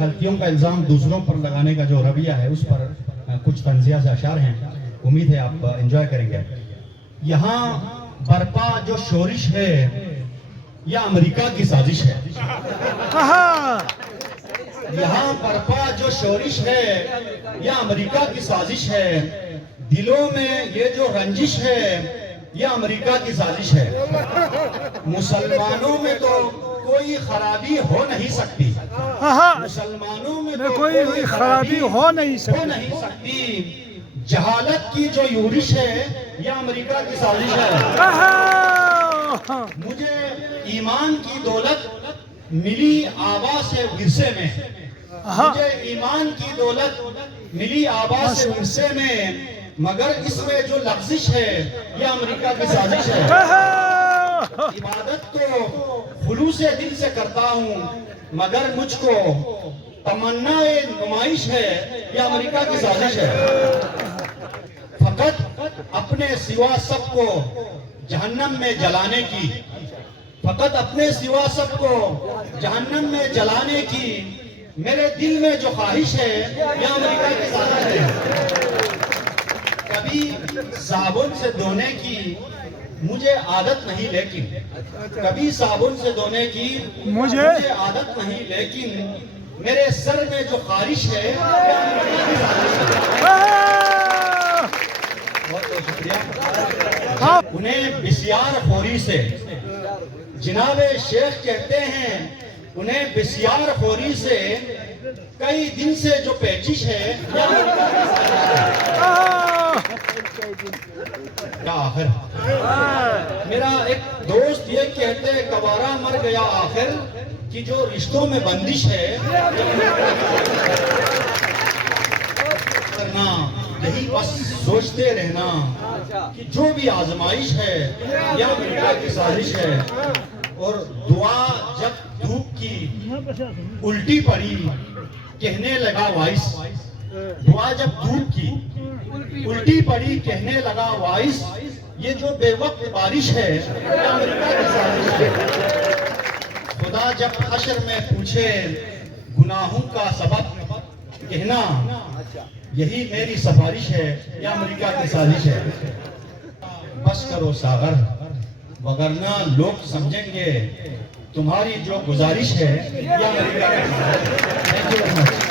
غلطیوں کا الزام دوسروں پر لگانے کا جو رویہ ہے اس پر کچھ طنزیہ سے اشعار ہیں، امید ہے آپ انجوائے کریں گے۔ یہاں برپا جو شورش ہے یہ امریکہ کی سازش ہے، یہاں برپا جو شورش ہے یہ امریکہ کی سازش ہے، دلوں میں یہ جو رنجش ہے یہ امریکہ کی سازش ہے۔ مسلمانوں میں تو کوئی خرابی ہو نہیں سکتی، مسلمانوں میں تو کوئی خرابی ہو نہیں سکتی، جہالت کی جو یورش ہے یہ امریکہ کی سازش ہے۔ مجھے ایمان کی دولت ملی آبا سے ورثے میں، مجھے ایمان کی دولت ملی آبا سے ورثے میں، مگر اس میں جو لغزش ہے یہ امریکہ کی سازش ہے۔ عبادت تو خلوص دل سے کرتا ہوں، مگر مجھ کو تمنا نمائش ہے یہ امریکہ کی سازش ہے۔ فقط اپنے سوا سب کو جہنم میں جلانے کی، فقط اپنے سوا سب کو جہنم میں جلانے کی میرے دل میں جو خواہش ہے یہ امریکہ کی سازش ہے۔ کبھی صابن سے دھونے کی مجھے عادت نہیں، لیکن کبھی صابن سے دھونے کی مجھے عادت نہیں، لیکن میرے سر میں جو خارش ہے یہ امریکہ کی سازش ہے۔ بہت بہت شکریہ۔ انہیں بسیار خوری سے جناب شیخ کہتے ہیں، انہیں بسیار خوری سے کئی دن سے جو پیچش ہے یہ امریکہ کی سازش ہے۔ کیا آخر میرا ایک دوست یہ کہتے گوارا مر گیا آخر کہ جو رشتوں میں بندش ہے کرنا، یہی بس سوچتے رہنا کہ جو بھی آزمائش ہے یہ امریکہ کی سازش ہے۔ اور دعا جب دھوپ کی الٹی پڑی کہنے لگا وائس، دعا جب دھوپ کی الٹی پڑی کہنے لگا وائس، یہ جو بے وقت بارش ہے یہ امریکہ کی سازش ہے۔ خدا جب حشر میں پوچھے گناہوں کا سبب، کہنا یہی میری سفارش ہے یہ امریکہ کی سازش ہے۔ بس کرو ساغر وگرنہ لوگ سمجھیں گے تمہاری جو گزارش ہے یہ امریکہ کی سازش ہے۔